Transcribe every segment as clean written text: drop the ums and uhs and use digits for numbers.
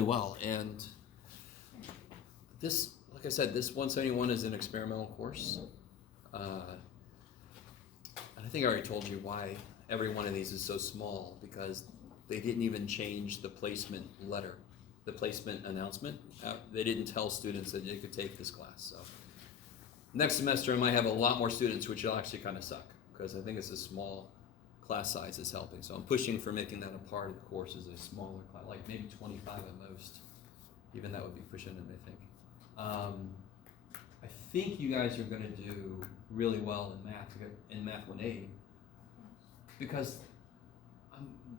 really well. And this, like I said, this 171 is an experimental course. And I think I already told you why every one of these is so small, because they didn't even change the placement letter, the placement announcement. They didn't tell students that they could take this class. So next semester I might have a lot more students, which will actually kind of suck, because I think it's a small class size is helping. So I'm pushing for making that a part of the course as a smaller class, like maybe 25 at most. Even that would be pushing it, I think. I think you guys are going to do really well in Math 1A, because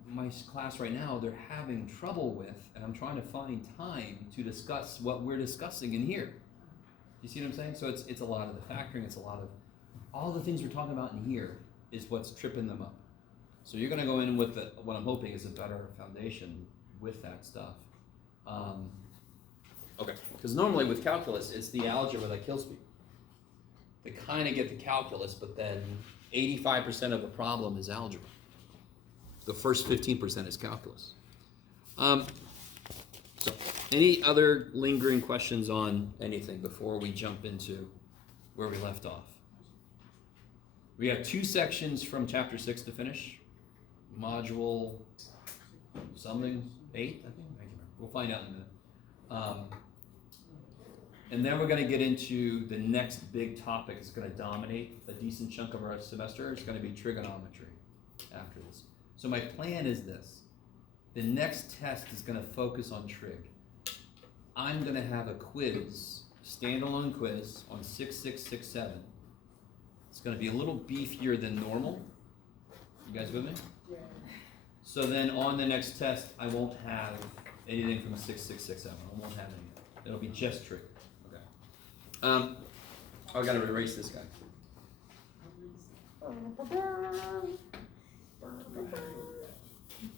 my class right now, they're having trouble with, and I'm trying to find time to discuss what we're discussing in here. You see what I'm saying? So it's a lot of the factoring, it's a lot of, all the things we're talking about in here is what's tripping them up. So you're going to go in with what I'm hoping is a better foundation with that stuff. Okay, because normally with calculus, it's the algebra that kills me. They kind of get the calculus, but then 85% of the problem is algebra. The first 15% is calculus. So, any other lingering questions on anything before we jump into where we left off? We have 2 sections from chapter 6 to finish. Module something, 8, I think. We'll find out in a minute. And then we're going to get into the next big topic. It's going to dominate a decent chunk of our semester. It's going to be trigonometry after this. So my plan is this. The next test is going to focus on trig. I'm going to have a quiz, standalone quiz on 6667. It's going to be a little beefier than normal. You guys with me? Yeah. So then on the next test, I won't have anything from 6667. I won't have anything. It'll be just trig. Okay. I got to erase this guy.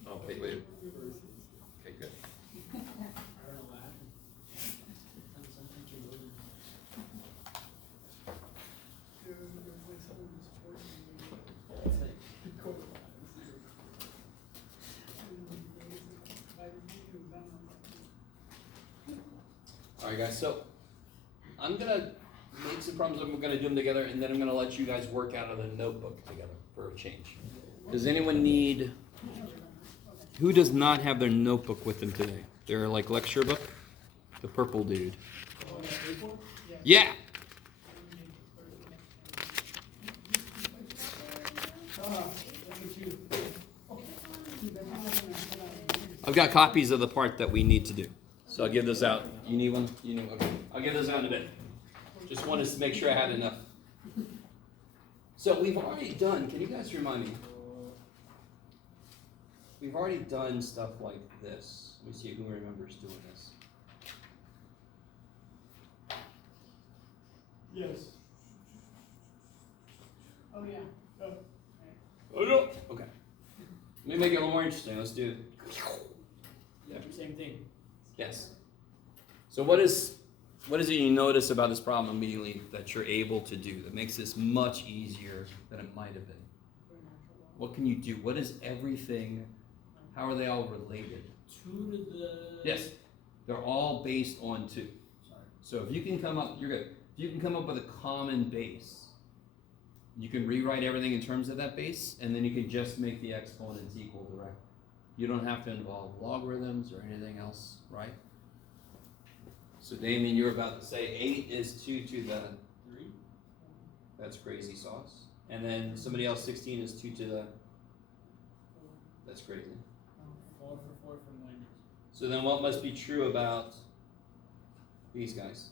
Oh, wait. Okay, good. All right, guys, so I'm going to make some problems, and we're going to do them together, and then I'm going to let you guys work out of the notebook together for a change. Does anyone need... Who does not have their notebook with them today? Their like lecture book? The purple dude. Yeah! I've got copies of the part that we need to do. So I'll give those out. You need one? You need one? Okay. I'll give those out in a bit. Just wanted to make sure I had enough. So we've already done, can you guys remind me? We've already done stuff like this. Let me see who remembers doing this. Yes. Oh, yeah. Oh, no. Okay. Let me make it a little more interesting. Let's do it. Yeah, same thing. Yes. So what is it you notice about this problem immediately that you're able to do that makes this much easier than it might have been? What can you do? What is everything? How are they all related? 2 to the... Yes. They're all based on 2. So if you can come up, you're good. If you can come up with a common base, you can rewrite everything in terms of that base, and then you can just make the exponents equal directly. You don't have to involve logarithms or anything else, right? So Damien, you're about to say 8 is 2 to the 3. That's crazy sauce. And then somebody else, 16 is 2 to the... That's crazy. 4 for 4 from minus. So then what must be true about these guys?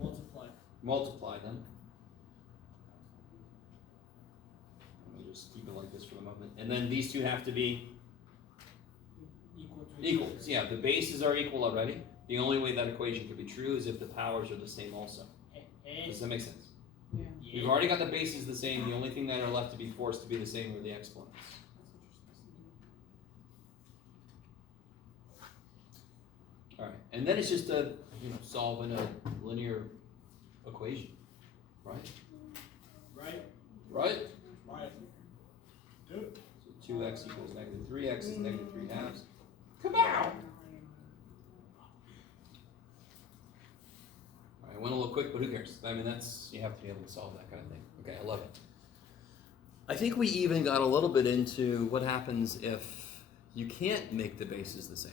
Multiply. Multiply them. Let me just keep it like this for the moment. And then these two have to be equal. So yeah, the bases are equal already. The only way that equation could be true is if the powers are the same also. Does that make sense? Yeah. We've already got the bases the same. The only thing that are left to be forced to be the same are the exponents. All right, and then it's just solving a linear equation, right? Right. Right? Right. So 2x equals -3x is -3 halves. Come on! quick, but who cares? I mean, you have to be able to solve that kind of thing. Okay, I love it. I think we even got a little bit into what happens if you can't make the bases the same.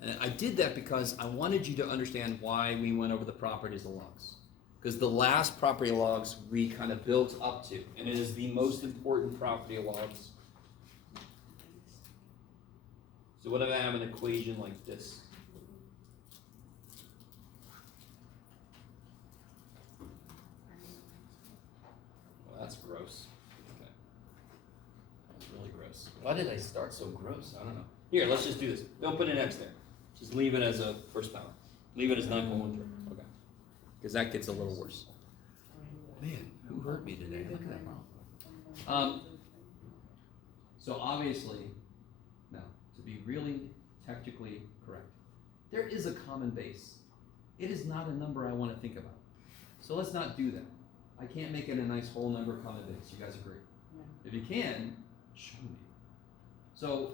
And I did that because I wanted you to understand why we went over the properties of logs. Because the last property of logs we kind of built up to, and it is the most important property of logs. So what if I have an equation like this? Well, that's gross. Okay. That's really gross. Why did I start so gross? I don't know. Here, let's just do this. Don't put an X there. Just leave it as a first power. Leave it as 9.13. Okay. Because that gets a little worse. Man, who hurt me today? Look at that problem. So obviously, now, to be really technically correct, there is a common base. It is not a number I want to think about. So let's not do that. I can't make it a nice whole number common base. You guys agree? Yeah. If you can, show me. So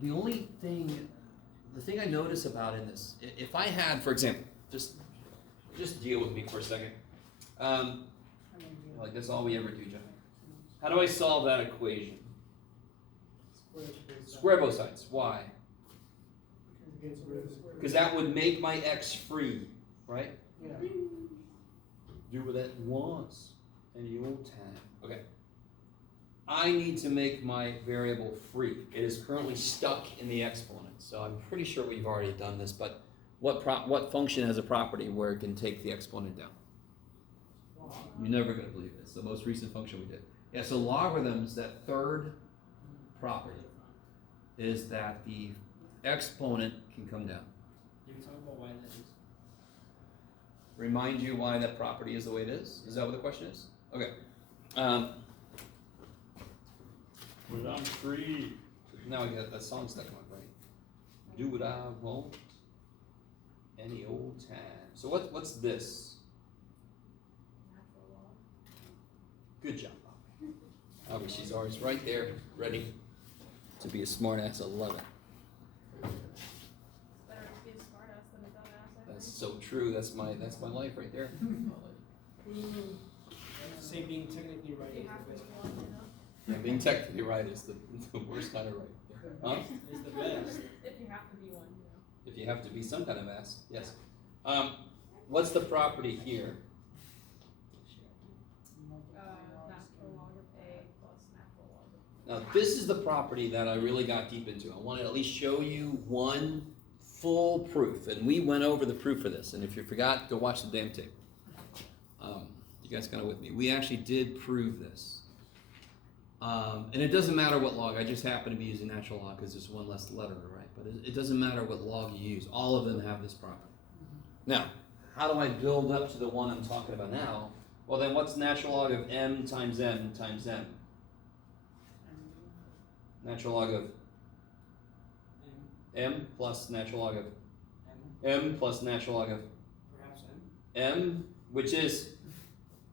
the thing I notice about in this, if I had, for example, just deal with me for a second. Like that's all we ever do, John. How do I solve that equation? Square both sides. Why? Because that would make my x free, right? Yeah. Do what it wants any old time. Okay. I need to make my variable free. It is currently stuck in the exponent. So I'm pretty sure we've already done this, but what function has a property where it can take the exponent down? You're never going to believe it. It's the most recent function we did. Yeah, so logarithms, that third property, is that the exponent can come down. Can you talk about why that is? Remind you why that property is the way it is? Is that what the question is? Okay. When I'm free. Now I got that song stuck in my brain. Do what I want any old time. So what's this? Good job, Bobby. Bobby, she's always right there, ready to be a smart ass. I love it. Better to be a smart ass than a dumb ass, I think. That's so true. That's my life right there. Say being technically right You is have the to best. be one, you know? Yeah, being technically right is the worst kind of right. Huh? Is the best. If you have to be one, you know. If you have to be some kind of ass, yes. What's the property here? Natural log of A plus natural log of Now this is the property that I really got deep into. I want to at least show you one full proof, and we went over the proof of this. And if you forgot, go watch the damn tape. You guys kind of with me. We actually did prove this. And it doesn't matter what log. I just happen to be using natural log because there's one less letter, right? But it doesn't matter what log you use. All of them have this property. Now, how do I build up to the one I'm talking about now? Well, then what's natural log of m times m times m? Natural log of m plus natural log of m plus natural log of Perhaps m, which is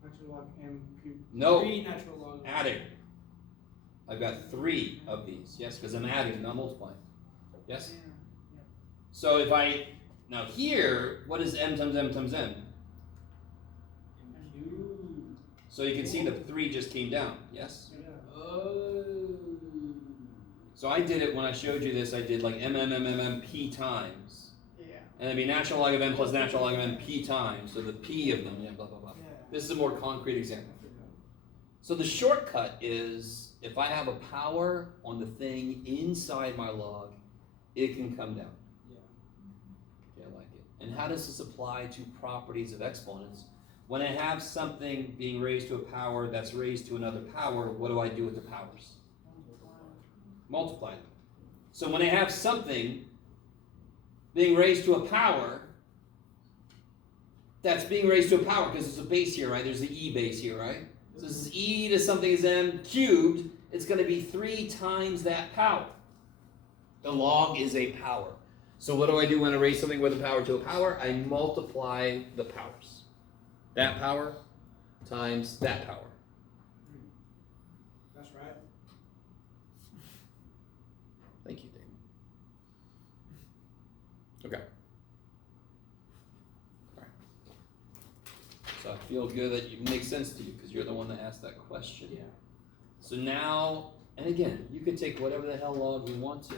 natural log m cubed. no 3 natural log. adding. I've got 3 of these, yes, because I'm adding, not multiplying. Yes? So if now here, what is m times m times m? M cubed. So you can see the 3 just came down, yes? Yeah. Oh. So I did it when I showed you this, I did like m p times. Yeah. And it'd be natural log of m plus natural log of m p times, so the p of them, yeah, blah, blah, blah. Yeah. This is a more concrete example. So the shortcut is, if I have a power on the thing inside my log, it can come down. Yeah. Okay, I like it. And how does this apply to properties of exponents? When I have something being raised to a power that's raised to another power, what do I do with the powers? Multiply them. So when I have something being raised to a power, that's being raised to a power, because there's a base here, right? There's the e base here, right? So this is e to something is m cubed. It's going to be 3 times that power. The log is a power. So what do I do when I raise something with a power to a power? I multiply the powers. That power times that power. That's right. Thank you, Dave. Okay. All right. feel good that it makes sense to you because you're the one that asked that question. Yeah. So now, and again, you can take whatever the hell log you want to.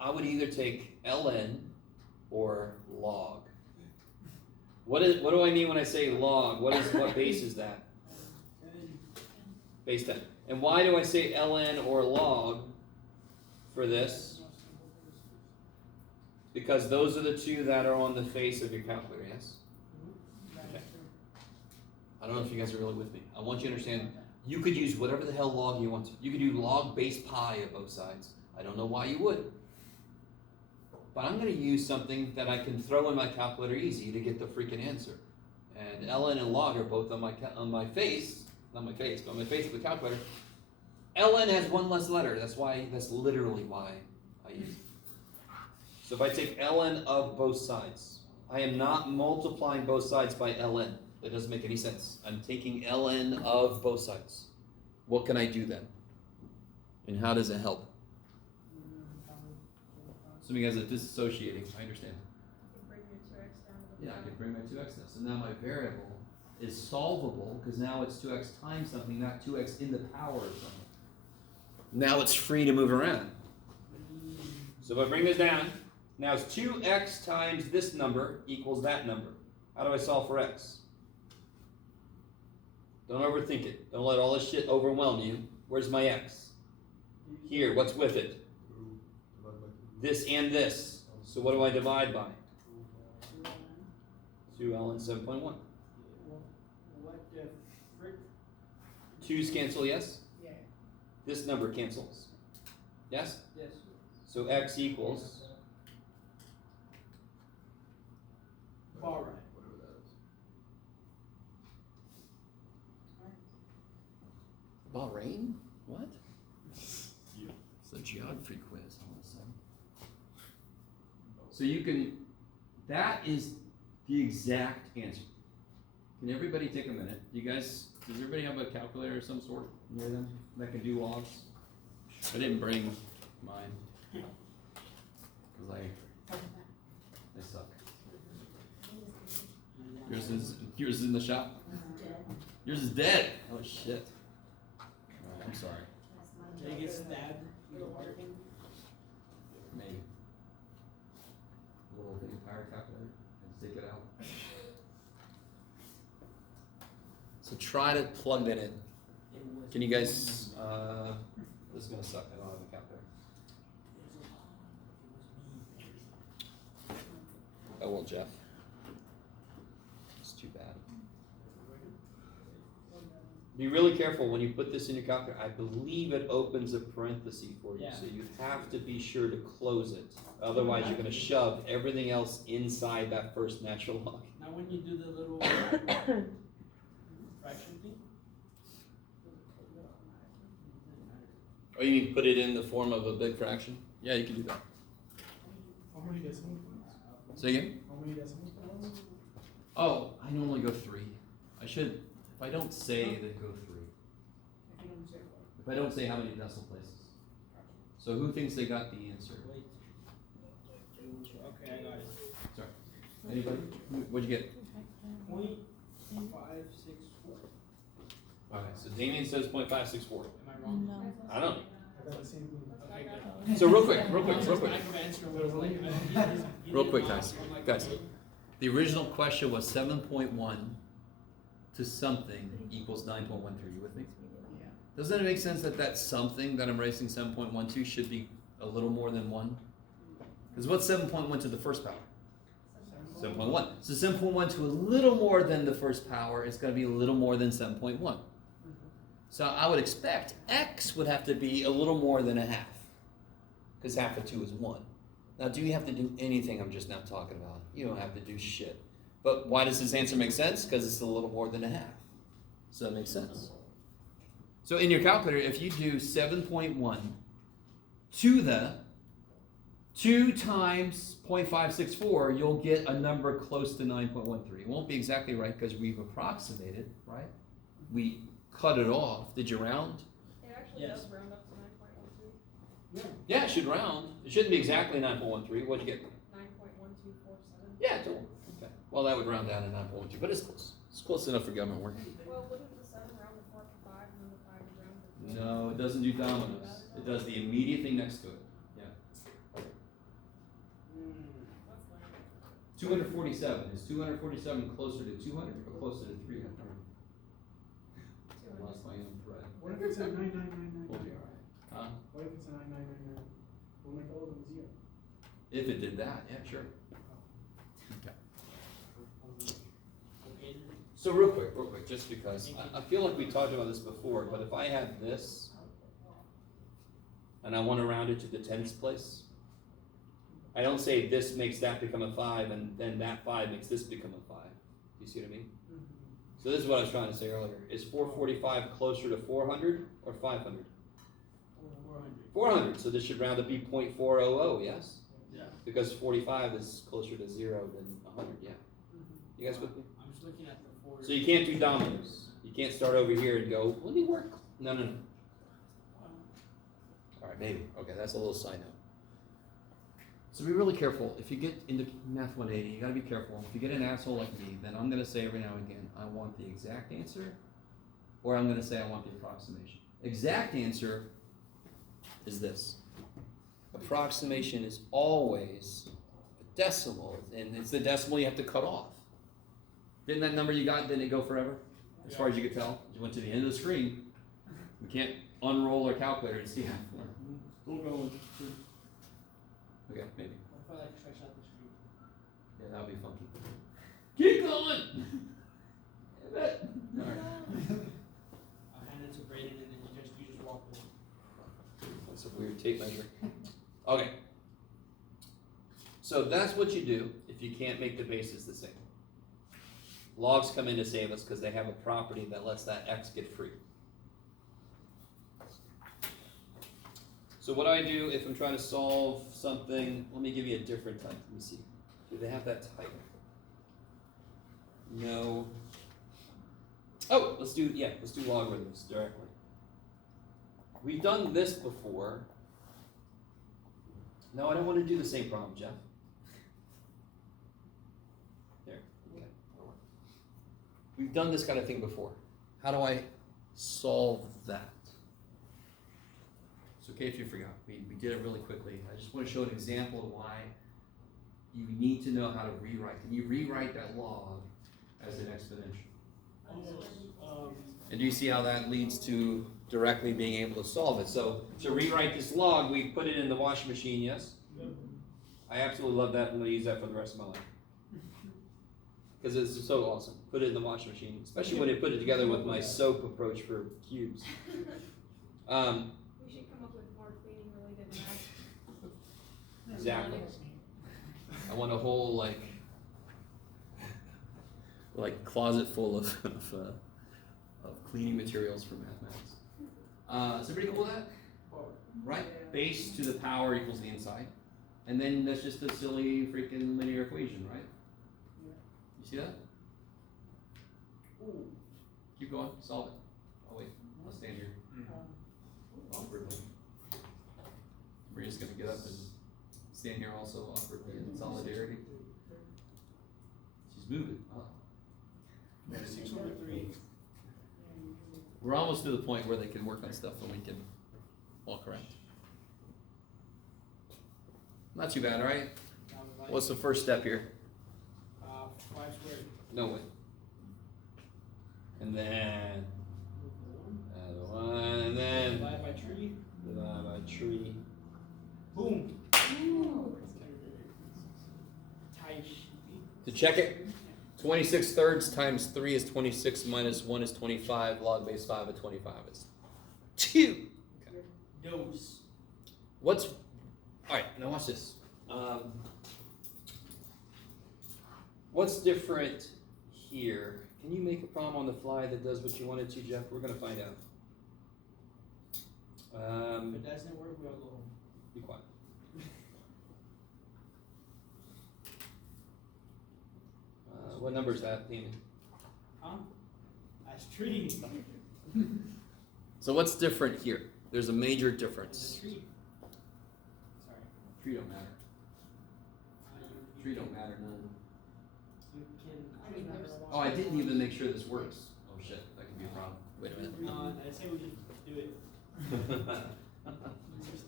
I would either take ln or log. What do I mean when I say log? What base is that? Base 10. And why do I say ln or log for this? Because those are the two that are on the face of your calculator, yes? Okay. I don't know if you guys are really with me. I want you to understand, you could use whatever the hell log you want to. You could do log base pi of both sides. I don't know why you would. But I'm going to use something that I can throw in my calculator easy to get the freaking answer. And ln and log are both on my face, not my face, but on my face of the calculator. ln has one less letter. That's literally why I use it. So if I take ln of both sides, I am not multiplying both sides by ln. That doesn't make any sense. I'm taking ln of both sides. What can I do then? And how does it help? So you guys are disassociating, I understand. You bring your 2x down to the Yeah, I bottom. can bring my 2x down. So now my variable is solvable because now it's 2x times something, not 2x in the power of something. Now it's free to move around. So if I bring this down, now it's 2x times this number equals that number. How do I solve for x? Don't overthink it. Don't let all this shit overwhelm you. Where's my x? Here, what's with it? This and this. So what do I divide by? 2 ln 7.1. What the frick? 2's cancel, yes? Yeah. This number cancels. Yes? Yes. So x equals All right. Bahrain? What? It's a geography quiz all of a sudden. So you can, that is the exact answer. Can everybody take a minute? You guys, does everybody have a calculator of some sort near them that can do logs? I didn't bring mine. Because I suck. Yours is in the shop? Yours is dead. Oh shit. Alright, I'm sorry. Did I get stabbed in the heart? Maybe. A little vampire calculator and take it out. So try to plug that in. Can you guys, this is gonna suck, I don't have a calculator. Oh well, Jeff. It's too bad. Be really careful when you put this in your calculator. I believe it opens a parenthesis for you, Yeah. so you have to be sure to close it. Otherwise, you're going to shove everything else inside that first natural log. Now when you do the little fraction thing? Oh, you mean put it in the form of a big fraction? Yeah, you can do that. How many decimal points? Say again? How many decimal points? Oh, I normally go 3. I should, if I don't say, then go 3. If you don't say what? If I don't say how many decimal places. So who thinks they got the answer? Wait. Okay, I got it. Sorry. Anybody? What'd you get? 0.564. Okay, so Damien says 0.564. Am I wrong? I don't know. I got the same thing. Okay, good. So real quick. I could answer what was like. Real quick, guys. The original question was 7.1 to something equals 9.13. You with me? Yeah. Doesn't it make sense that that something that I'm raising 7.1 to should be a little more than 1? Because what's 7.1 to the first power? 7.1. So 7.1 to a little more than the first power is going to be a little more than 7.1. So I would expect x would have to be a little more than a half. Because half of 2 is 1. Now, do you have to do anything I'm just now talking about? You don't have to do shit. But why does this answer make sense? Because it's a little more than a half. So it makes sense. So in your calculator, if you do 7.1 to the 2 times 0.564, you'll get a number close to 9.13. It won't be exactly right because we've approximated, right? We cut it off. Did you round? It actually Yes. does round up to 9.13. Yeah. Yeah, it should round. It shouldn't be exactly 9.13. What'd you get? 9.1247. Yeah, totally. Okay. Well, that would round down to 9.12, but it's close. It's close enough for government work. Well, wouldn't the 7 round the 4 to 5 and then the 5 is round the 4? No, it doesn't do dominoes. It does the immediate thing next to it. Yeah. That's lame. 247. Is 247 closer to 200 or closer to 300? I lost my own thread. What if it's a 9999? We'll be alright. Huh? What if it's a 9999? We'll make all of them 0. If it did that, yeah, sure. Okay. So real quick, just because, I feel like we talked about this before, but if I had this, and I want to round it to the tens place, I don't say this makes that become a 5, and then that 5 makes this become a 5. Do you see what I mean? So this is what I was trying to say earlier. Is 445 closer to 400 or 500? 400, so this should round to be 0.400, yes? Yeah. Because 45 is closer to 0 than 100, yeah. You guys with me? I'm just looking at the 4. So you can't do dominoes. You can't start over here and go, let me work. No. All right, maybe. Okay, that's a little side note. So be really careful. If you get into Math 180, you gotta be careful. If you get an asshole like me, then I'm gonna say every now and again, I want the exact answer, or I'm gonna say I want the approximation. Exact answer is this. Approximation is always a decimal, and it's the decimal you have to cut off. Didn't that number you got, didn't it go forever? As far as you could tell? You went to the end of the screen. We can't unroll our calculator to see how far. Still going. Okay, maybe. What if I like stretch out the screen? Yeah, that would be funky. Keep going! Alright. I'll hand it to Brayden and then you just walk away. That's a weird tape measure. Okay. So that's what you do if you can't make the bases the same. Logs come in to save us because they have a property that lets that x get free. So what I do if I'm trying to solve something, let me give you a different type. Let me see. Do they have that type? No. Oh, let's do logarithms directly. We've done this before. No, I don't want to do the same problem, Jeff. There. Okay. We've done this kind of thing before. How do I solve that? It's okay if you forgot. We did it really quickly. I just want to show an example of why you need to know how to rewrite. Can you rewrite that log as an exponential? And do you see how that leads to directly being able to solve it? So to rewrite this log, we put it in the washing machine, yes? I absolutely love that. I'm going to use that for the rest of my life. Because it's so awesome. Put it in the washing machine, especially when I put it together with my soap approach for cubes. We should come up with more cleaning related math. Exactly. I want a whole like closet full of cleaning materials for mathematics. Is everybody cool with that? Right? Base to the power equals the inside. And then that's just a silly freaking linear equation, right? You see that? Keep going, solve it. Oh wait, I'll stand here. Awkwardly. Maria's gonna get up and stand here also awkwardly in solidarity. She's moving. Oh. 603. We're almost to the point where they can work on stuff and we can walk around. Not too bad, right? What's the first step here? 5 squared. No way. And then another one, and then Divide by tree. divide by tree. Boom. To check it, 26 thirds times 3 is 26 minus 1 is 25. Log base 5 of 25 is 2. Okay. Dose. What's, all right, now watch this. What's different here? Can you make a problem on the fly that does what you wanted to, Jeff? We're going to find out. If it doesn't work, we'll go home. Be quiet. What number is that, Damon? Huh? That's tree. So what's different here? There's a major It's difference. a tree. Sorry. Tree don't matter. Tree don't matter none. You can. I mean, there's- Oh, I didn't even make sure this works. Oh shit, that could be a problem. Wait a minute. I say we just do it.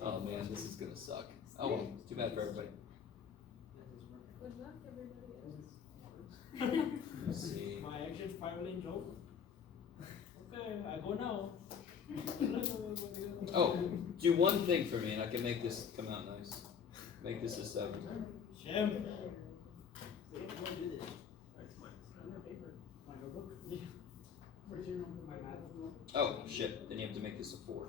Oh man, this is gonna suck. Oh well, it's too bad for everybody. Good luck, everybody else. Let's see. My action 5-lane joke. Okay, I go now. Oh, do one thing for me and I can make this come out nice. Make this a 7. Shem. Wait, how do I do this? On your paper. My notebook? Yeah. Where's your notebook? My math notebook? Oh shit, then you have to make this a 4.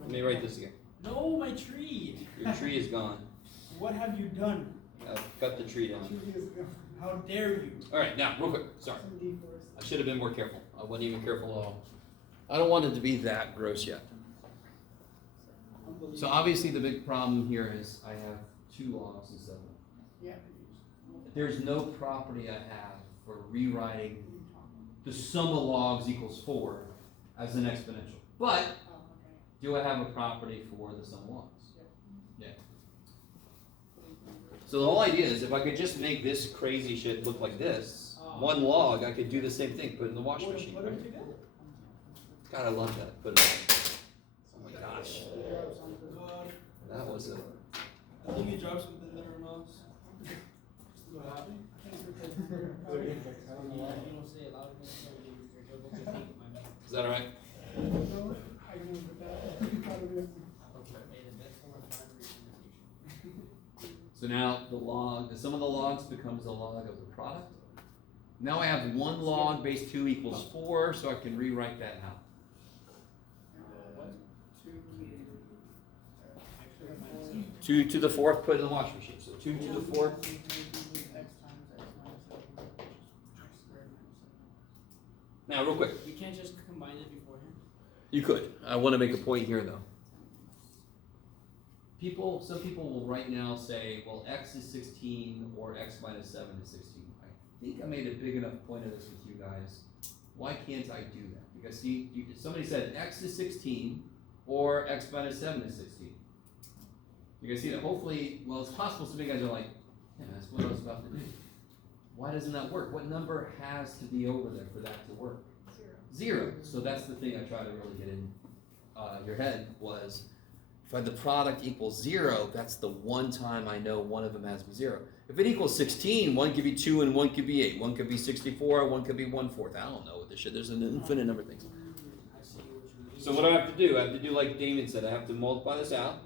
Let me write this again. No, my tree. Your tree is gone. What have you done? Cut the tree down. How dare you? Alright, now, real quick, sorry. I should have been more careful. I wasn't even careful at all. I don't want it to be that gross yet. So obviously the big problem here is I have 2 logs instead of 1. Yeah. There's no property I have for rewriting the sum of logs equals 4 as an exponential. But do I have a property for the sum of logs? Yeah. So the whole idea is if I could just make this crazy shit look like this, 1 log, I could do the same thing, put it in the washing machine. Put Right? them together. God, I love that. Put it oh my gosh. God. That was a... I think you dropped something there, mouse. What happened? You don't say it loud enough. Is that alright? So now the sum of the logs becomes the log of the product. Now I have 1 log base 2 equals 4, so I can rewrite that now. 2 to the 4th, put it in the washing machine. So 2 to the 4th. Now, real quick. We can't just combine it beforehand. You could. I want to make a point here, though. Some people will right now say, well, x is 16 or x minus 7 is 16. I think I made a big enough point of this with you guys. Why can't I do that? Because see, somebody said x is 16 or x minus 7 is 16. You guys see that? Hopefully, well, it's possible some of you guys are like, yeah, that's what I was about to do. Why doesn't that work? What number has to be over there for that to work? 0. So that's the thing I try to really get in your head was, if the product equals 0, that's the one time I know one of them has 0. If it equals 16, one could be 2 and one could be 8. One could be 64, one could be 1/4. I don't know what this shit. There's an infinite number of things. I see what you mean. So what do I have to do? I have to do like Damien said. I have to multiply this out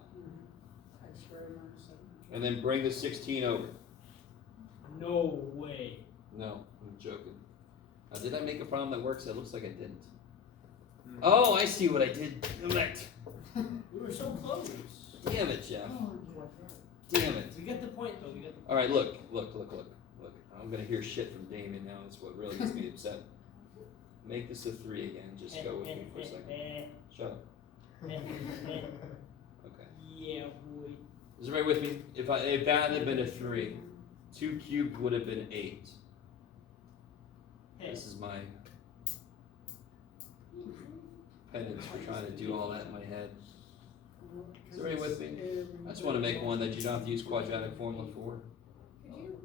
and then bring the 16 over. No way. No, I'm joking. Did I make a problem that works? It looks like I didn't. Oh, I see what I did. Damn it. We were so close. Damn it, Jeff. Damn it. We get the point though. We get the All right, look. I'm gonna hear shit from Damien now. That's what really gets me upset. Make this a 3 again. Just go with me for a second. Shut up. Okay. Yeah, boy. Is everybody with me? If that had been a 3, 2 cubed would have been 8. This is my penance for trying to do all that in my head. Is everybody with me? I just want to make one that you don't have to use quadratic formula for. Could you?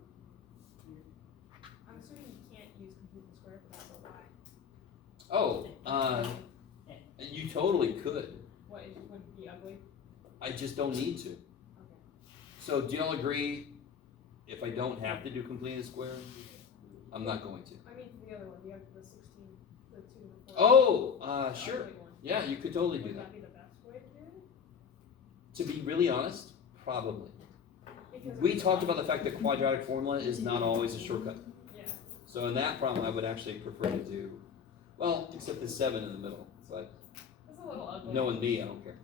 I'm assuming you can't use complete and square, but that's a lie. Oh, you totally could. What, it would be ugly? I just don't need to. Okay. So do y'all agree if I don't have to do complete and square, I'm not going to? I mean, the other one, you have the 16, the 2 and the 4. Oh, The sure. ugly one. Yeah, you could totally do Would that. that be the best way to do it? To be really honest, probably. Because We it's talked not- about the fact that quadratic formula is not always a shortcut. Yeah. So in that problem, I would actually prefer to do, well, except the 7 in the middle. But It's a little ugly. knowing me, I don't care.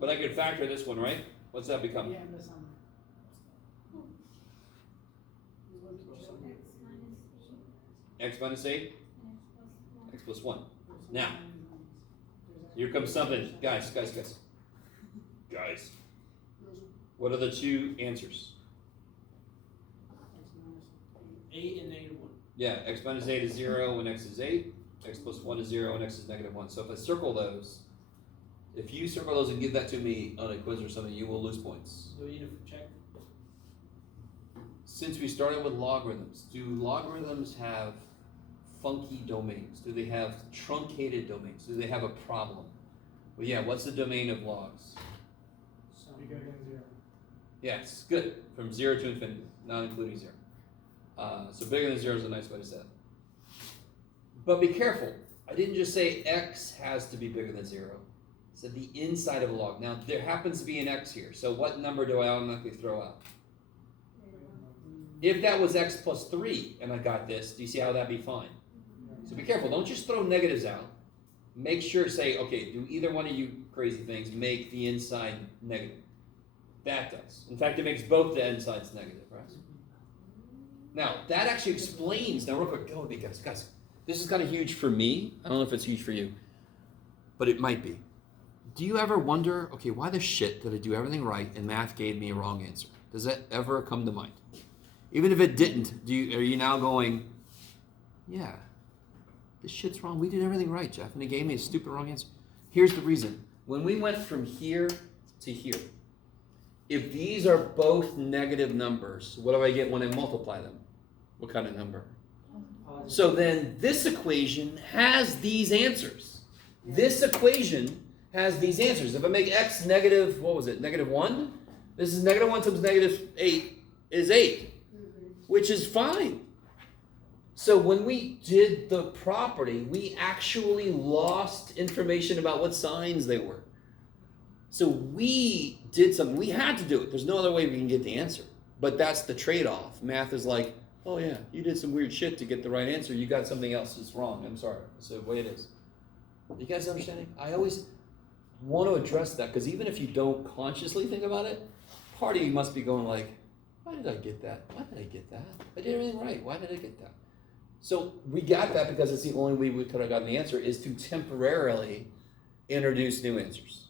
But I could factor this one, right? What's that become? Yeah, the summer. X minus 8? X plus 1. Now, here comes something. Guys. What are the 2 answers? 8 and -1. Yeah, x minus 8 is 0 when x is 8. X plus 1 is 0 when x is -1. So if I circle those, if you circle those and give that to me on a quiz or something, you will lose points. Do we need to check? since we started with logarithms, do logarithms have funky domains? Do they have truncated domains? Do they have a problem? Well, yeah, what's the domain of logs? Bigger than 0. Yes, good. From 0 to infinity, not including 0. So bigger than 0 is a nice way to say it. But be careful. I didn't just say x has to be bigger than 0. I said the inside of a log. Now, there happens to be an x here. So what number do I automatically throw out? If that was x plus 3 and I got this, do you see how that'd be fine? So be careful. Don't just throw negatives out. Make sure, say, okay, do either one of you crazy things make the inside negative? That does. In fact, it makes both the insides negative, right? Now, that actually explains, now real quick, go with me, guys. This is kind of huge for me. I don't know if it's huge for you, but it might be. Do you ever wonder, okay, why the shit did I do everything right and math gave me a wrong answer? Does that ever come to mind? Even if it didn't, are you now going, yeah, this shit's wrong. We did everything right, Jeff, and it gave me a stupid wrong answer. Here's the reason. When we went from here to here, if these are both negative numbers, what do I get when I multiply them? What kind of number? So then this equation has these answers. This equation has these answers. If I make x negative, what was it, negative 1? This is negative 1 times negative 8 is 8, which is fine. So when we did the property, we actually lost information about what signs they were. So we did something. We had to do it. There's no other way we can get the answer. But that's the trade-off. Math is like, oh yeah, you did some weird shit to get the right answer. You got something else that's wrong. I'm sorry. It's the way it is. You guys understanding? I always want to address that because even if you don't consciously think about it, part of you must be going like, why did I get that? Why did I get that? I did everything right. Why did I get that? So we got that because it's the only way we could have gotten the answer is to temporarily introduce new answers.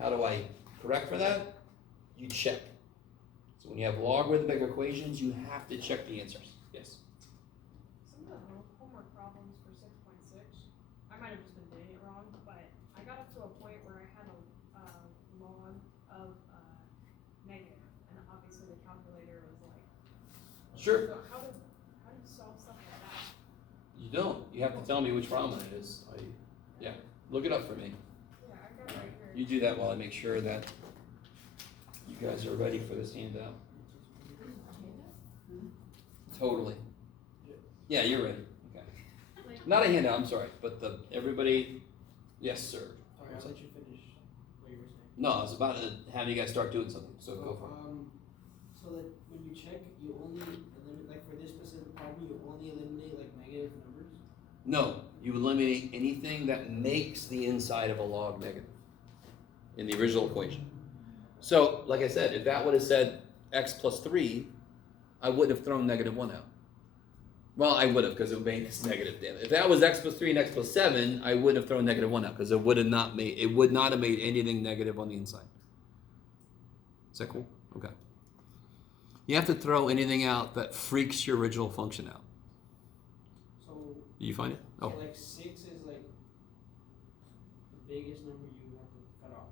How do I correct for that? You check. So when you have logarithmic equations, you have to check the answers. Yes? Some of the homework problems for 6.6, I might have just been doing it wrong, but I got up to a point where I had a log of negative, and obviously the calculator was like, Sure. so how do you solve stuff like that? You don't. You have to tell me which problem it is. Yeah. Look it up for me. Yeah, I got it right here. You do that while I make sure that you guys are ready for this handout. Totally. Yeah, you're ready. Okay. Not a handout, I'm sorry, but everybody, yes, sir. Sorry, I'll let you finish what you were saying. No, I was about to have you guys start doing something, so go for it. So that when you check, you only eliminate, like for this specific problem, you only eliminate like negative numbers? No, you eliminate anything that makes the inside of a log negative in the original equation. So, like I said, if that would have said x plus 3, I wouldn't have thrown negative 1 out. Well, I would have, because it would make this negative. Damn it. If that was x plus 3 and x plus 7, I wouldn't have thrown negative 1 out, because it would not have made anything negative on the inside. Is that cool? Okay. You have to throw anything out that freaks your original function out. So, Do you find it? Oh. like 6 is like the biggest number you have to cut off.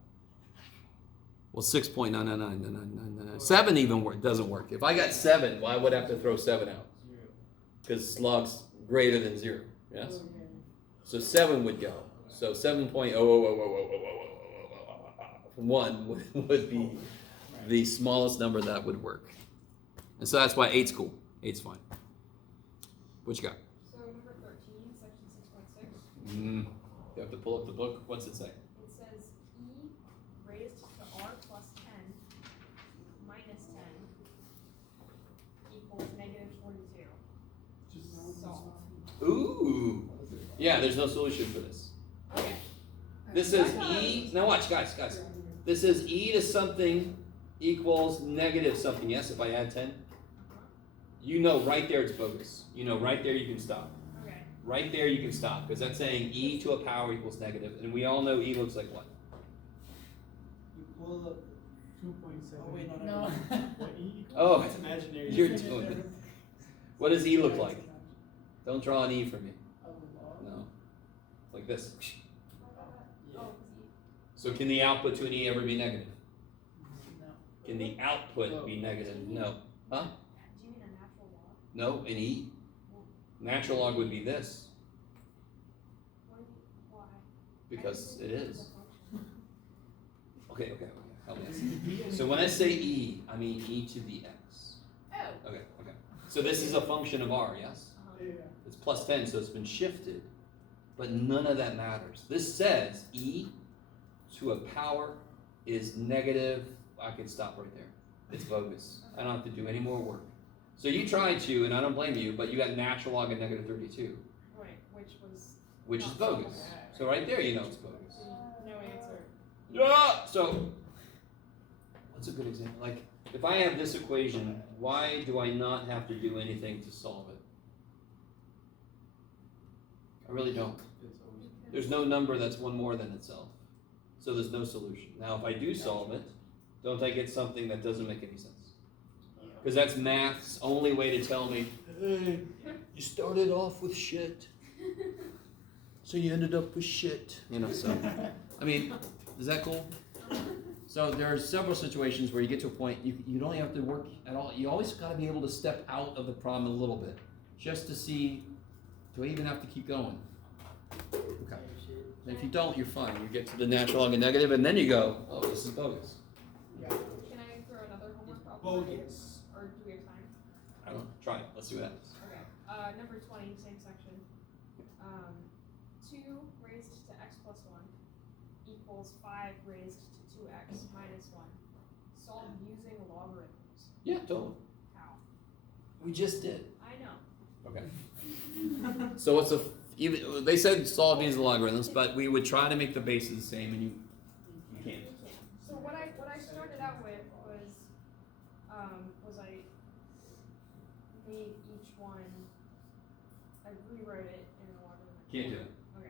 Well, 6.9999999. 7 even doesn't work. If I got 7, why would I have to throw 7 out? 0. Because log's greater than 0. Yes? So 7 would go. So 7.00001 would be the smallest number that would work. And so that's why 8's cool. 8's fine. What you got? So number 13, section 6.6. You have to pull up the book. What's it say? It says e raised to r plus 10 minus 10 equals negative 42. Solve. Ooh. Yeah, there's no solution for this. Okay. This is e. Now watch, guys. This is e to something equals negative something. Yes, if I add 10. You know right there it's bogus. You know right there you can stop. Okay. Right there you can stop, because that's saying e to a power equals negative, and we all know e looks like what? You pull up 2.7. Oh wait, no. What E? Oh, It's imaginary. you're doing it. What does e look like? Don't draw an e for me. No. Like this. Oh, So can the output to an e ever be negative? Can the output be negative? No. Huh? No, an e. Natural log would be this, Why? because I it didn't think is. was a function. Okay, help me out. So when I say e, I mean e to the x. Oh. Okay. So this is a function of r, yes? Uh-huh. Yeah. It's plus 10, so it's been shifted, but none of that matters. This says e to a power is negative. I can stop right there. It's bogus. I don't have to do any more work. So you tried to, and I don't blame you, but you got natural log of negative 32, Right, which is bogus. So right there you know it's bogus. no answer. Yeah. So what's a good example? Like if I have this equation, why do I not have to do anything to solve it? I really don't. There's no number that's one more than itself. So there's no solution. Now if I do solve it, don't I get something that doesn't make any sense? Because that's math's only way to tell me, hey, you started off with shit, so you ended up with shit. You know, so, I mean, is that cool? So there are several situations where you get to a point, you don't have to work at all. You always got to be able to step out of the problem a little bit, just to see, do I even have to keep going? Okay. And if you don't, you're fine. You get to the natural log and negative, and then you go, oh, this is bogus. Yeah. Can I throw another homework problem? Bogus. Or do we have time? I don't know. Try it. Let's see what happens. Okay, number 20, same section. 2 raised to x plus 1 equals 5 raised to 2x minus 1. Solve using logarithms. Yeah, totally. How? We just did. I know. Okay. So what's even they said solve using logarithms, but we would try to make the bases the same, and you can't. You can. So what I started out with was I made each one, I rewrote it in a logarithmic. Can't do it. Okay.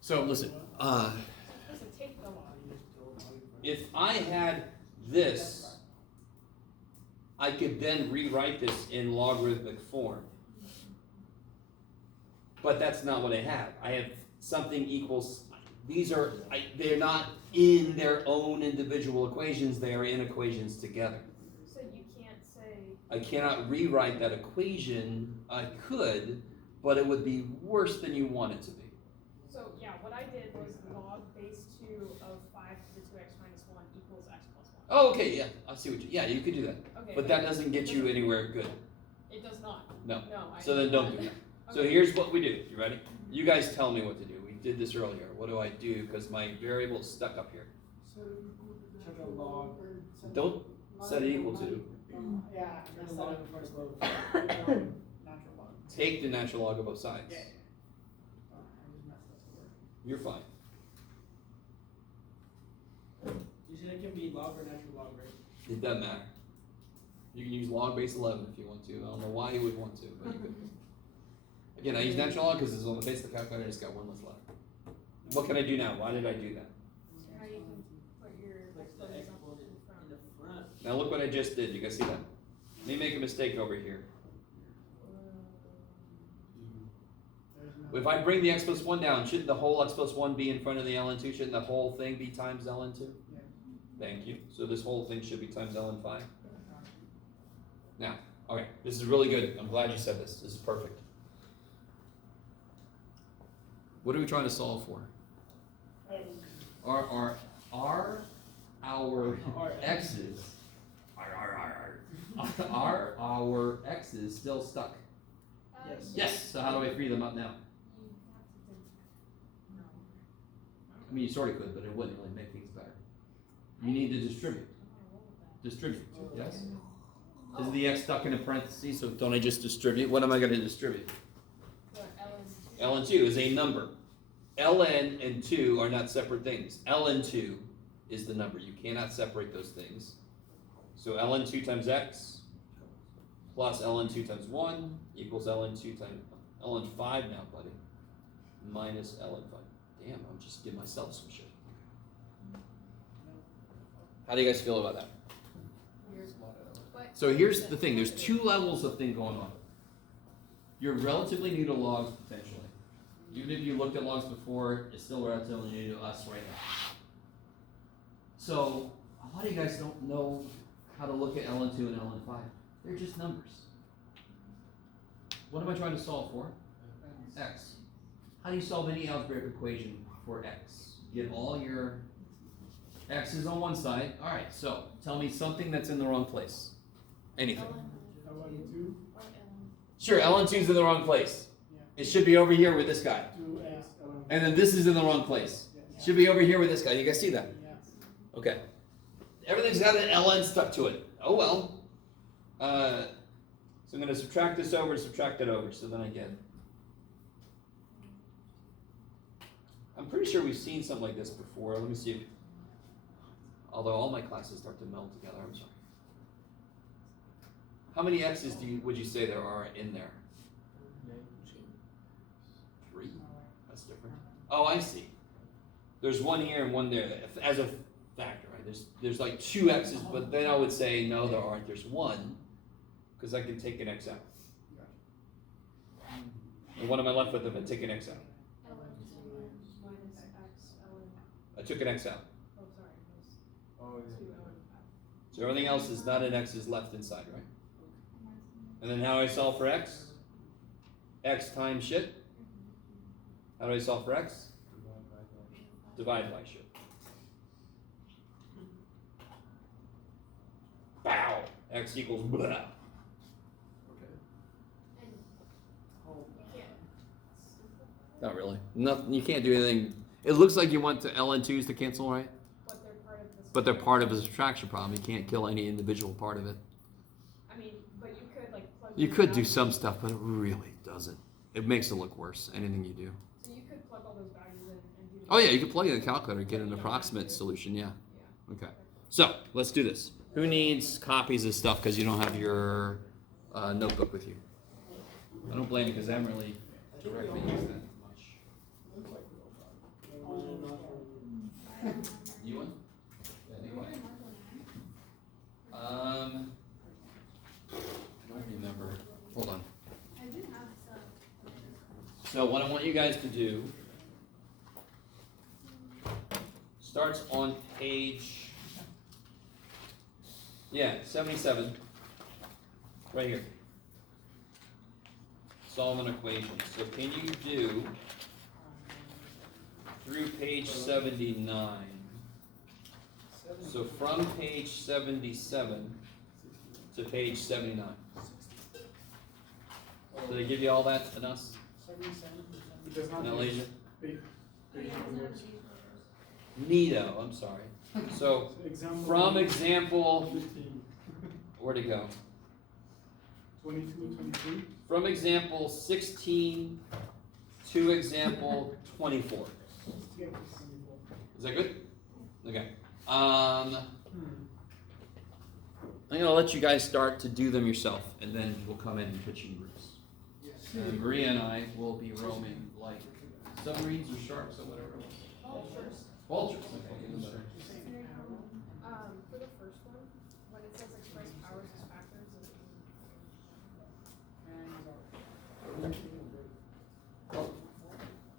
So listen, So it doesn't take the log. if I had this, I could then rewrite this in logarithmic form. But that's not what I have. I have something equals, they're not in their own individual equations, they are in equations together. So you can't say, I cannot rewrite that equation. I could, but it would be worse than you want it to be. so yeah, what I did was log base 2 of 5 to the 2x minus 1 equals x plus 1. Oh, okay, yeah, I see yeah, you could do that. Okay. But that doesn't get you anywhere good. It does not. No. No. So then don't do that. So Okay. here's what we do. You ready? You guys tell me what to do. We did this earlier. What do I do? Because my variable is stuck up here. Check a log. Don't set it equal to. Yeah, I got a log before it's low. Natural log. Take the natural log of both sides. Yeah. I just messed up the word. You're fine. You said it can be log or natural log, right? It doesn't matter. You can use log base 11 if you want to. I don't know why you would want to, but you could. Again, I use natural log because it's on the face of the calculator. I just got one less left. What can I do now? Why did I do that? Now you can put your exponents up in front. Now look what I just did. You guys see that? Let me make a mistake over here. If I bring the x plus 1 down, shouldn't the whole x plus 1 be in front of the ln2? Shouldn't the whole thing be times ln2? Yeah. Thank you. So this whole thing should be times ln5. Now, okay, this is really good. I'm glad you said this. This is perfect. What are we trying to solve for? Are our x's are our x's still stuck? Yes. Yes. So how do I free them up now? You have to no. I mean, you sort of could, but it wouldn't really make things better. You need to distribute. Distribute. Yes. Is the x stuck in a parenthesis? So don't I just distribute? What am I going to distribute? ln2 is a number. ln and 2 are not separate things. ln2 is the number. You cannot separate those things. So ln2 times x plus ln2 times 1 equals ln2 times ln5 now, buddy, minus ln5. Damn, I'm just giving myself some shit. How do you guys feel about that? So here's the thing. There's two levels of thing going on. You're relatively new to logs potentially. Even if you looked at logs before, it's still relatively new to us right now. So a lot of you guys don't know how to look at ln2 and ln5. They're just numbers. What am I trying to solve for? X. How do you solve any algebraic equation for X? Get all your X's on one side. Alright, so tell me something that's in the wrong place. Anything. LN2. Sure, ln2 is in the wrong place. It should be over here with this guy. 2x ln. And then this is in the wrong place. Should be over here with this guy. You guys see that? Yeah. Okay. Everything's got an ln stuck to it. Oh well. So I'm going to subtract this over, subtract it over, so then I get. I'm pretty sure we've seen something like this before. Let me see if. Although all my classes start to meld together, I'm sorry. How many x's would you say there are in there? 3? That's different. Oh, I see. There's one here and one there as a factor, right? There's like 2 x's, but then I would say no, there aren't. There's 1 because I can take an x out. And what am I left with if I take an x out? I took an x out. So everything else is not an x is left inside, right? And then how do I solve for x? X times shit. How do I solve for x? Divide by shit. Bow! X equals blah. Okay. Not really. Nothing. You can't do anything. It looks like you want the ln2s to cancel, right? But they're part of a subtraction problem. You can't kill any individual part of it. I mean, but you could like plug. You those could do values- some stuff, but it really doesn't. It makes it look worse. Anything you do. So you could plug all those values in and do. Oh yeah, you could plug in the calculator, get an approximate solution. Yeah. Yeah. Okay. So let's do this. Who needs copies of stuff because you don't have your notebook with you? I don't blame you because I haven't really directly used that much. You want? Yeah, you want? I don't remember. Hold on. So what I want you guys to do starts on page 77. Right here. Solve an equation. So can you do through page 79? So from page 77 to page 79. So they give you all that and us? 77%. No, Asia? Big numbers. Neato, I'm sorry. So Example from example, 15. where'd it go? 22, 23. From example 16 to example 24. Yeah, 24. Is that good? Okay. I'm gonna let you guys start to do them yourself, and then we'll come in and pitch in groups. And Maria and I will be roaming like submarines or sharks or whatever. Vultures. Okay. For the first one, when it says express powers as factors,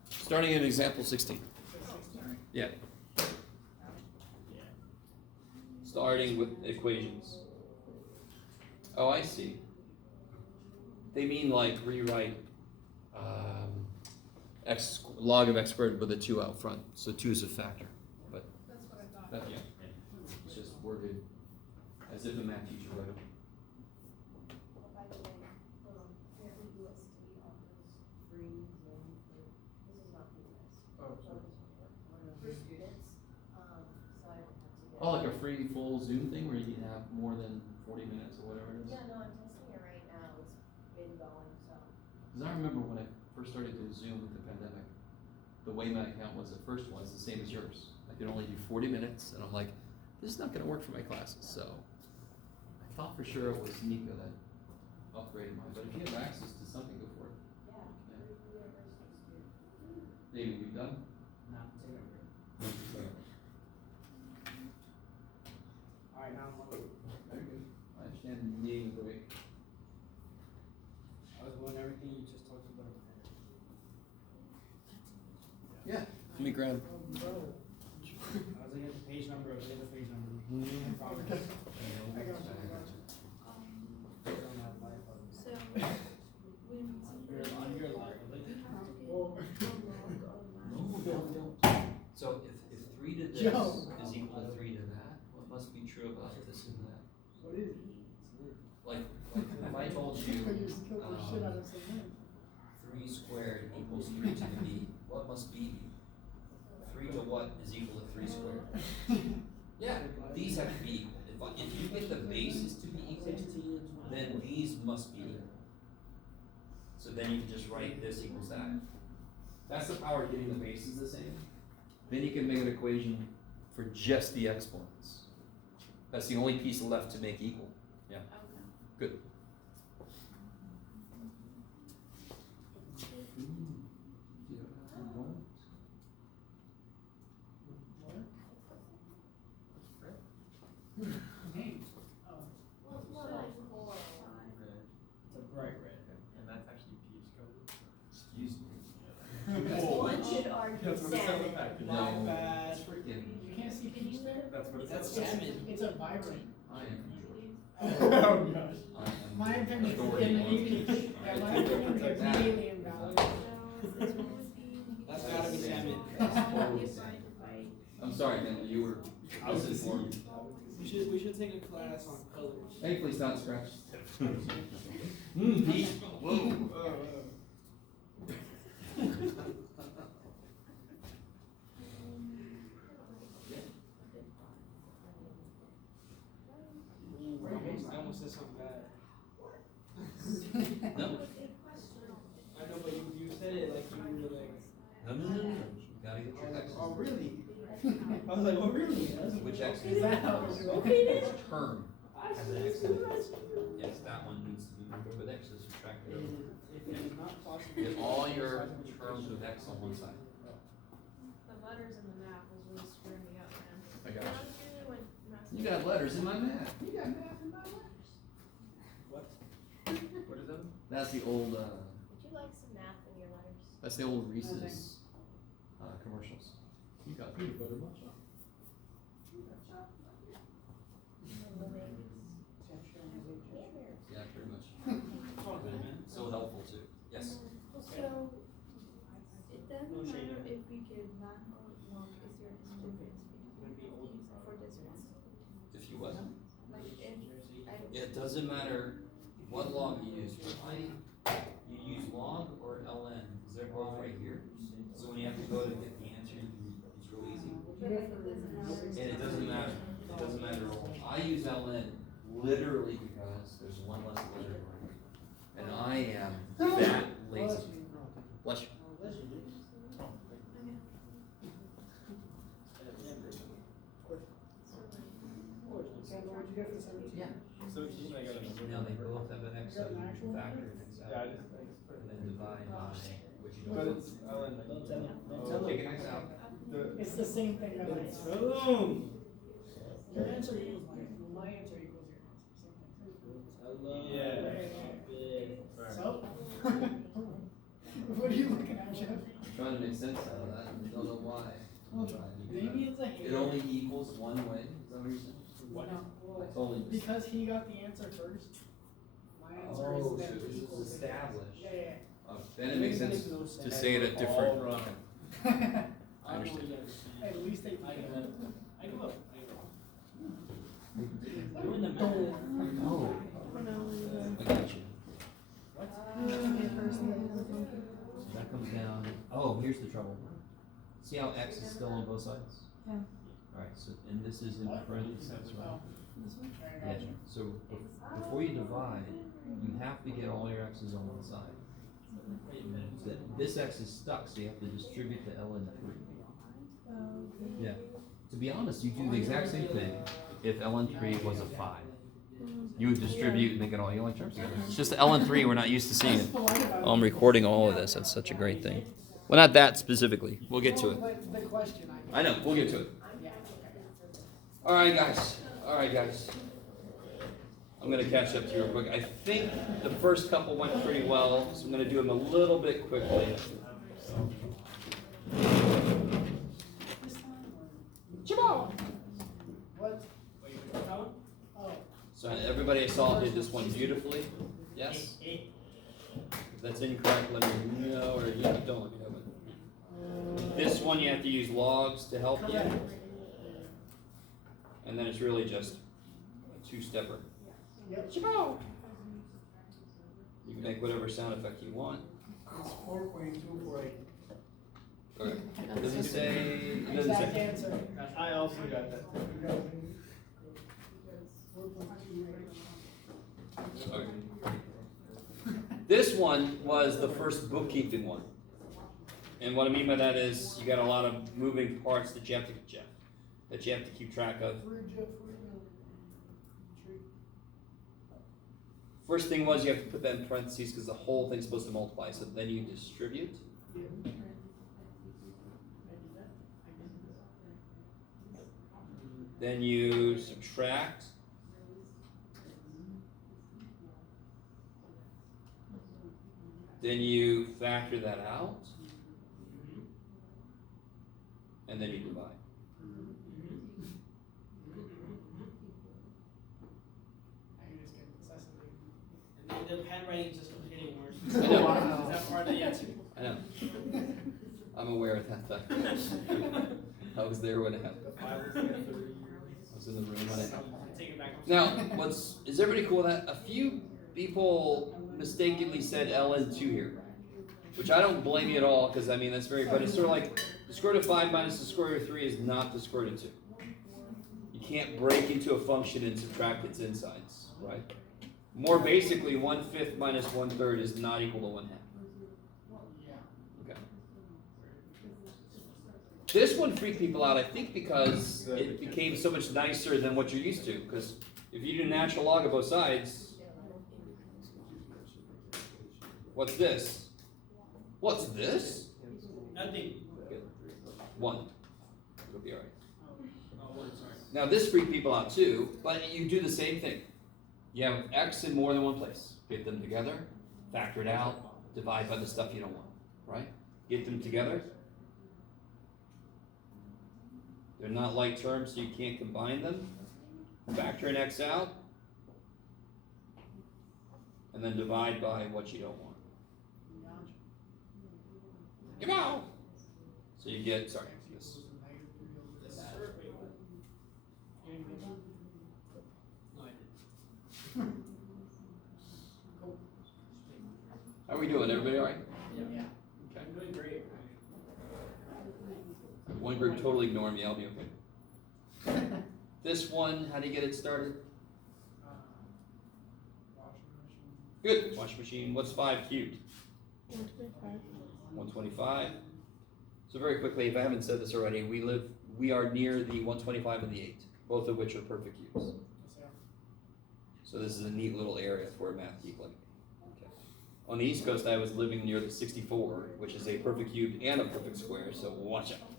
Starting in example 16. Yeah. Starting with equations. Oh, I see. They mean like rewrite log of x squared with a 2 out front. So 2 is a factor. But that's what I thought. yeah, it's just worded as if a math teacher wrote it. By the way, UST offers free Zoom for, this is not business. Oh, For students, so I don't have to get. Oh, like a free full Zoom thing where you can have more than 40 minutes or whatever it is? Yeah, no, I'm testing it right now, it's been going, so. Because I remember when I first started doing Zoom with the pandemic, the way my account was at first was the same as yours. I could only do 40 minutes, and I'm like, this is not going to work for my classes. So I thought for sure it was Nico that upgraded mine. But if you have access to something, go for it. Yeah. Maybe we've done. Nah, take a break. Alright, now I'm on. Very good. I understand the needing of the week. I was doing everything you just talked about. Yeah. Let me grab. I was looking at the page number, I was looking at the page number. I promise. I got you, I got you. I don't have my phone. So, when What is it? Like if I told you, You just killed the shit out of some men. 3 squared equals 3 to the b, what must b be? 3 to what is equal to 3 squared? Yeah, these have to be equal. If you get the bases to be equal, then these must be equal. So then you can just write this equals that. That's the power of getting the bases the same. Then you can make an equation for just the exponents. That's the only piece left to make equal. Yeah. Good. Name. Oh, It's a bright red, and that's actually peach colored. Excuse me. One should argue That's what it said on the salmon. package. No. my bad. Freaking. You can't see peach there? That's what it That's says. salmon. It's a vibrant. I am from Georgia. Oh gosh. I am My opinion is authority on immediately, peach. yeah, my opinion is immediately invalid. That's gotta be salmon. Totally salmon. I'm sorry, man, you were, I was informed. We should take a class on colors. Thankfully, it's not scratched. Peach. Whoa. I almost said something bad. No. I know, but you said it like you were like. No. You gotta get your X's. Oh really? I was like, oh really? Which X Is that how it's doing? Which term has an X in it? Yes, that one needs to be moved with X, is subtracted over. If it is not possible. Get all your terms with X on one side. The letters in the math was really screwing me up, man. I got I was really when messing You got letters in my math. You got math in my letters. What? What is that? That's the old, Would you like some math in your letters? that's the old Reese's, commercials. You got peanut butter much? Yeah, pretty much. Oh man. So helpful too. Yes. So, it doesn't matter if we give math or log, is there a difference between these for this one? If you what? Like if I. It doesn't matter what log you use. You use log or ln, because they're both right here. So when you have to go to get the answer, it's real easy. And it doesn't matter. It doesn't matter at all. I use ln literally because there's one less letter. And I am that lazy. Bless you. Sandra, what'd you get for the 17? Yeah. 17, I got a number. Now they both have an x, so you can factor an x Yeah, I out. just put And it. then divide by what you But don't. it's Ellen. Don't tell him. Don't Oh, tell him. Take an x out. It's the same thing that I said. Boom. Your answer equals my answer equals your answer. Same thing. Hello. Yeah. So? What are you looking at, Jeff? Trying to make sense out of that, and don't know why. Well, maybe it's a It hater. only equals one way, is that what you're saying? What? No, well, It's only. because he got the answer first. My answer Oh, is so then this equals is it. established. Yeah, Oh, then it makes sense to say it a All different. wrong. yeah. I understand. At least they. I give up. I give up. Oh, Doing the math. I got you. So that comes down, oh, here's the trouble. See how x is still on both sides? Yeah. Alright, so, and this is in parentheses, right? Oh, I Yeah, got you. so before you divide, you have to get all your x's on one side. This x is stuck, so you have to distribute the ln 3. Yeah, to be honest, you do the exact same thing if ln 3 was a 5. You would distribute and make it all Euler terms together. It's just the ln 3, we're not used to seeing it. I'm recording all of this, that's such a great thing. Well, not that specifically, we'll get to it. But the question I know, we'll get to it. yeah. Alright guys. I'm gonna catch up to you real quick. I think the first couple went pretty well, so I'm gonna do them a little bit quickly. What? Oh, So everybody I saw did this one beautifully, yes? If that's incorrect, let me know, or you don't let me know. But this one you have to use logs to help you. correct. And then it's really just a two-stepper. Yep. Shabow. You can make whatever sound effect you want. It's 4.248. Okay. Does it say? It doesn't Exact say. answer. I also got that. Okay. This one was the first bookkeeping one. And what I mean by that is you got a lot of moving parts that you have to keep track of. First thing was you have to put that in parentheses because the whole thing's supposed to multiply. So then you distribute. Then you subtract. Then you factor that out. And then you divide. And the handwriting just was getting worse. I know. Is that part of the answer? I know. I'm aware of that fact. I was there when it happened. I was in the room when it happened. Take it back. Now, is everybody cool with that? A few people mistakenly said ln2 here, which I don't blame you at all, because I mean that's but it's sort of like the square root of 5 minus the square root of 3 is not the square root of 2. You can't break into a function and subtract its insides, right? More basically, 1/5 minus 1/3 is not equal to 1/2. Okay. This one freaked people out, I think, because it became so much nicer than what you're used to. Because if you do natural log of both sides, what's this? What's this? Nothing. Good. 1. It'll be alright. Oh, one, sorry. Now this freaked people out too, but you do the same thing. You have x in more than one place. Get them together, factor it out, divide by the stuff you don't want, right? Get them together. They're not like terms, so you can't combine them. Factor an x out, and then divide by what you don't want. Come on! So you get, sorry, this. How are we doing? Everybody all right? Yeah. Okay. I'm doing great. One group totally ignore me. I'll be okay. This one, how do you get it started? Good. Washing machine. What's 5 cubed? 125. So very quickly, if I haven't said this already, we are near the 125 and the 8, both of which are perfect cubes. So this is a neat little area for a math geek like me. Okay. On the East Coast, I was living near the 64, which is a perfect cube and a perfect square, so watch out.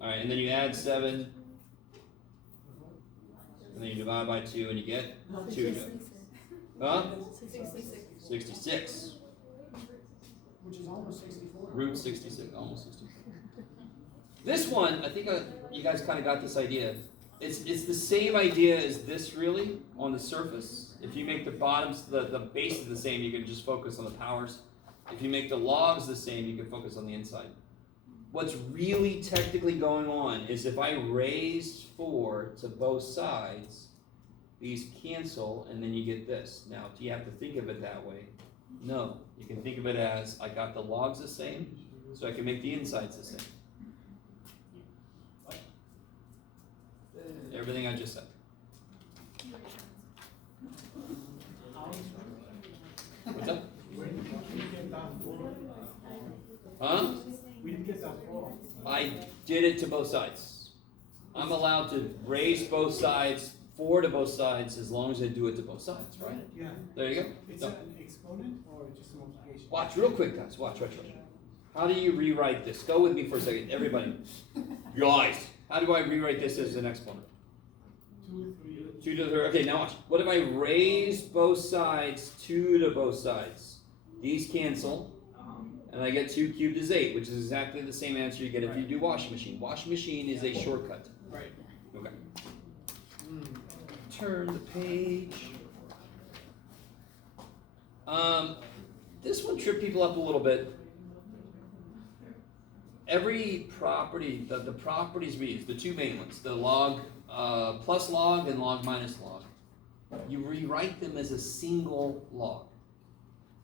Alright, and then you add 7, and then you divide by 2, and you get 2. Huh? 66. Which is almost 64. Root 66, almost 64. This one, I think you guys kind of got this idea. It's the same idea as this really on the surface. If you make the bottoms, the bases the same, you can just focus on the powers. If you make the logs the same, you can focus on the inside. What's really technically going on is if I raised 4 to both sides, these cancel and then you get this. Now, do you have to think of it that way? No. You can think of it as I got the logs the same, so I can make the insides the same. Everything I just said. What's up? Huh? We didn't get that 4. I did it to both sides. I'm allowed to raise both sides, 4 to both sides, as long as I do it to both sides, right? Yeah. There you go. It's No. an exponent or just a multiplication? Watch real quick, guys. Watch. How do you rewrite this? Go with me for a second, everybody. Guys, how do I rewrite this as an exponent? 2, 3. 2 to the third. Okay, now watch. What if I raise both sides, 2 to both sides? These cancel, and I get 2 cubed is 8, which is exactly the same answer you get if you do washing machine. Washing machine is a shortcut. Right. Okay. Turn the page. This one tripped people up a little bit. Every property, the properties we use, the two main ones, the log plus log and log minus log. you rewrite them as a single log.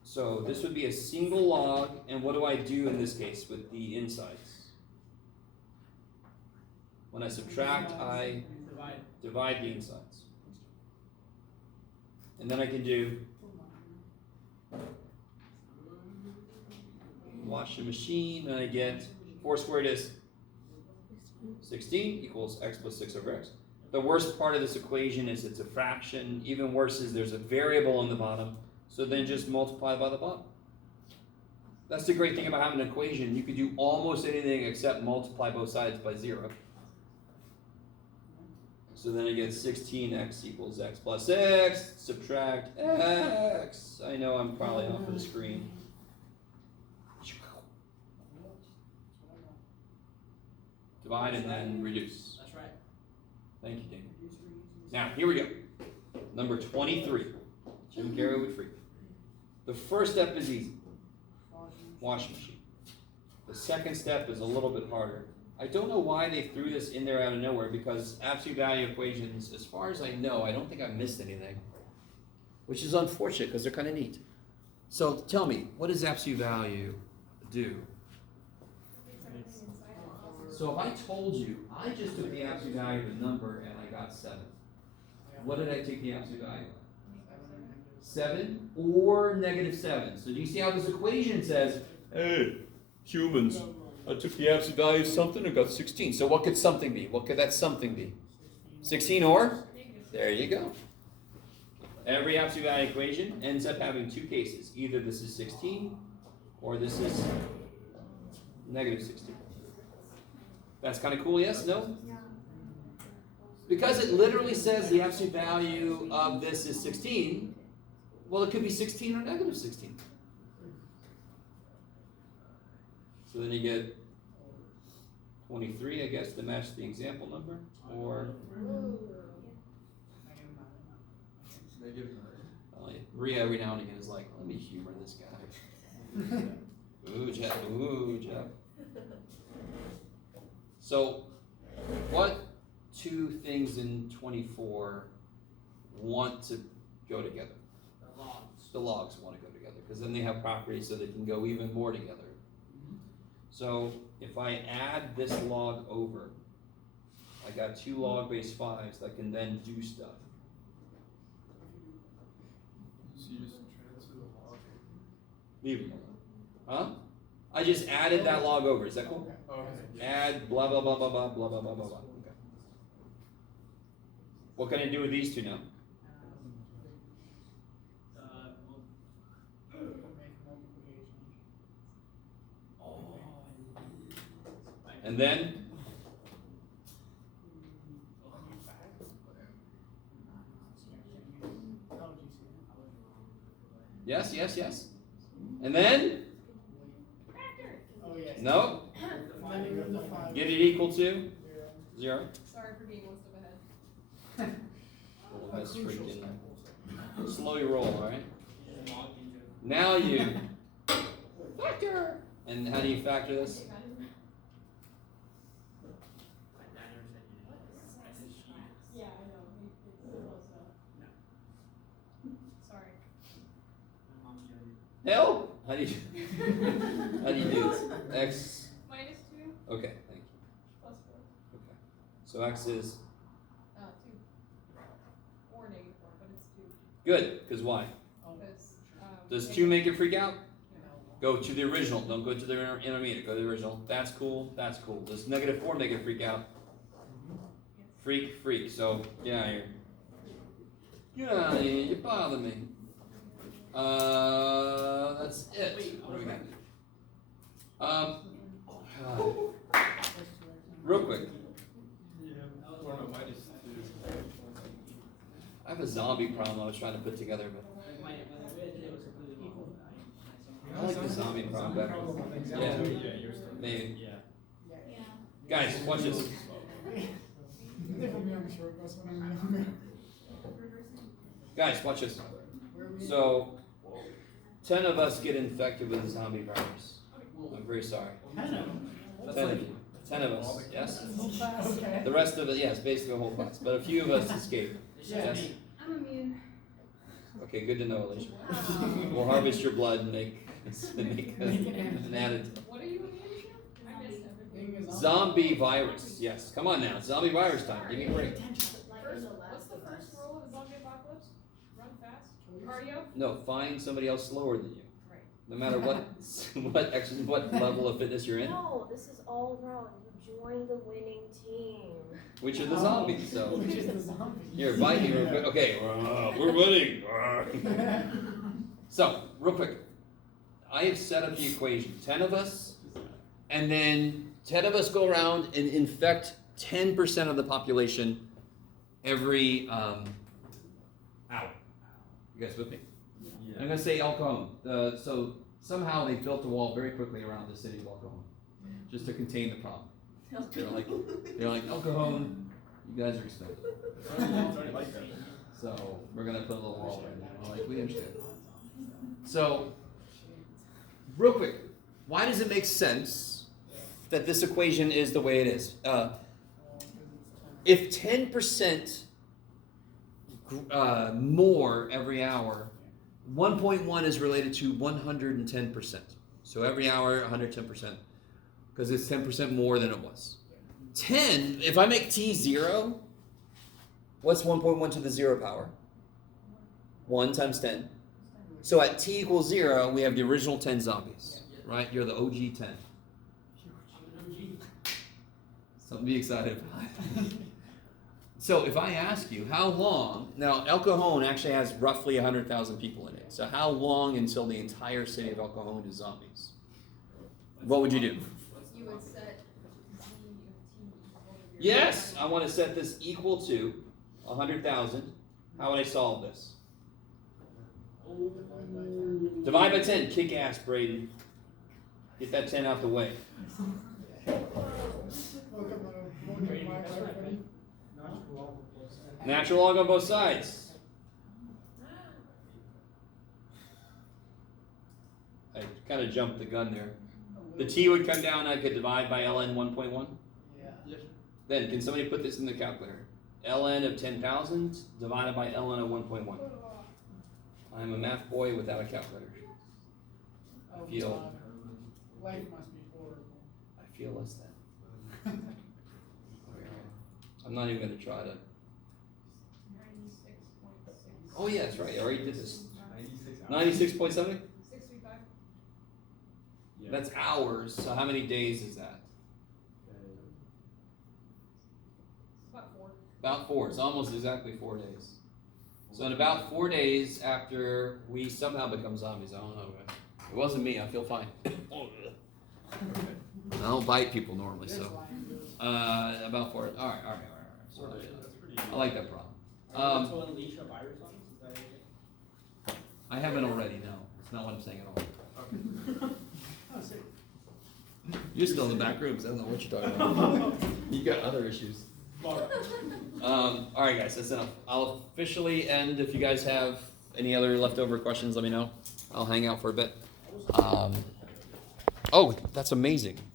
So this would be a single log, and what do I do in this case with the insides? When I subtract, I divide the insides. And then I can do wash the machine, and I get 4 squared is 16 equals x plus 6 over x. The worst part of this equation is it's a fraction. Even worse is there's a variable on the bottom, so then just multiply by the bottom. That's the great thing about having an equation. You could do almost anything except multiply both sides by 0. So then I get 16x equals x plus 6, subtract x. I know I'm probably off of the screen. Divide and then reduce. That's right. Thank you, Daniel. Now, here we go. Number 23. Jim Carrey would freak. The first step is easy. Washing machine. The second step is a little bit harder. I don't know why they threw this in there out of nowhere, because absolute value equations, as far as I know, I don't think I missed anything. Which is unfortunate, because they're kind of neat. So tell me, what does absolute value do? So if I told you, I just took the absolute value of a number and I got 7. What did I take the absolute value of? 7 or negative 7. So do you see how this equation says, hey, humans, I took the absolute value of something and got 16. So what could something be? What could that something be? 16 or? There you go. Every absolute value equation ends up having 2 cases. Either this is 16 or this is negative 16. That's kind of cool, yes? No? Because it literally says the absolute value of this is 16, well, it could be 16 or negative 16. So then you get 23, I guess, to match the example number, or Maria every now and again is like, let me humor this guy. Ooh, Jeff, ooh, Jeff. So, what 2 things in 24 want to go together? The logs. The logs want to go together, because then they have properties so they can go even more together. So, if I add this log over, I got 2 log base 5s that can then do stuff. So you just transfer the log? Leave them alone. Huh? I just added that log over. Is that cool? Okay. Add blah blah blah blah blah blah blah blah blah blah. Okay. What can I do with these 2 now? And then yes, yes, yes. And then no. Get it equal to 0. Sorry for being one step ahead. Oh, that's freaking slow your roll, all right? Now you factor. And how do you factor this? Yeah, I know. It was, sorry. Hell? How do you how do you do this? X. Minus 2 Okay, thank you. plus 4. Okay. So X is 2. Or negative 4, but it's 2. good, because why? Because, Does 2 make it freak out? Go to the original. Don't go to the intermediate. Go to the original. That's cool. That's cool. Does negative 4 make it freak out? Freak, freak. So, get out of here. Get out of here. You bother me. That's it. What do we got? Real quick. Or no, minus 2. I have a zombie problem I was trying to put together, but I like the zombie problem better. Yeah, maybe. Yeah. Guys, watch this. Guys, watch this. So, 10 of us get infected with the zombie virus. I'm very sorry. 10 of you. 10 of us, yes? The rest of it, yes, basically a whole class. But a few of us escape. Yes? I'm immune. Okay, good to know, Alicia. Oh. We'll harvest your blood and make an additive. What are you immune to? I missed everything. Being a Zombie virus, yes. Come on now, zombie virus time. Give me a break. Like in First, the what's last the of first us. rule of the zombie apocalypse? Run fast. Cardio. No, find somebody else slower than you. Right. No matter what level of fitness you're in. No, this is all wrong. You join the winning team. Which are the zombies, so. Which is the zombie. Here, bite me real quick. Okay, we're winning. So, real quick. I have set up the equation. 10 of us, and then 10 of us go around and infect 10% of the population every hour. You guys with me? I'm gonna say El Cajon. So somehow they built a wall very quickly around the city of El Cajon, just to contain the problem. They're like El Cajon, you guys are expensive. It's already like that. So we're gonna put a little wall right there. Like we understand. So, real quick, why does it make sense that this equation is the way it is? If 10% more every hour, 1.1 is related to 110%. So every hour, 110%, because it's 10% more than it was. 10, if I make t 0, what's 1.1 to the 0 power? 1 times 10. So at t equals 0, we have the original 10 zombies, right? You're the OG 10. Something to be excited about. So if I ask you how long, now El Cajon actually has roughly 100,000 people in it. So how long until the entire city of El Cajon is zombies? What would you do? You would set Z of T equal to your. Yes, I want to set this equal to 100,000. How would I solve this? Divide by 10. Kick ass, Braden. Get that 10 out the way. Natural log on both sides. I kind of jumped the gun there. The t would come down, I could divide by ln 1.1. Yeah. Then, can somebody put this in the calculator? ln of 10,000 divided by ln of 1.1. I'm a math boy without a calculator. Feel. Life must be horrible. I feel less than. I'm not even going to try to. 96.6. Oh, yeah, that's right. I already did this. 96 96.7? 635. That's hours. So, how many days is that? About 4. About 4. It's almost exactly 4 days. So, in about 4 days after we somehow become zombies, I don't know. It wasn't me. I feel fine. I don't bite people normally, so. About 4. All right. So, I like that problem. To unleash a virus on us? Is that anything? I haven't already, no. It's not what I'm saying at all. You're still in the back rooms. I don't know what you're talking about. You got other issues. All right, guys, that's enough. I'll officially end. If you guys have any other leftover questions, let me know. I'll hang out for a bit. Oh, that's amazing.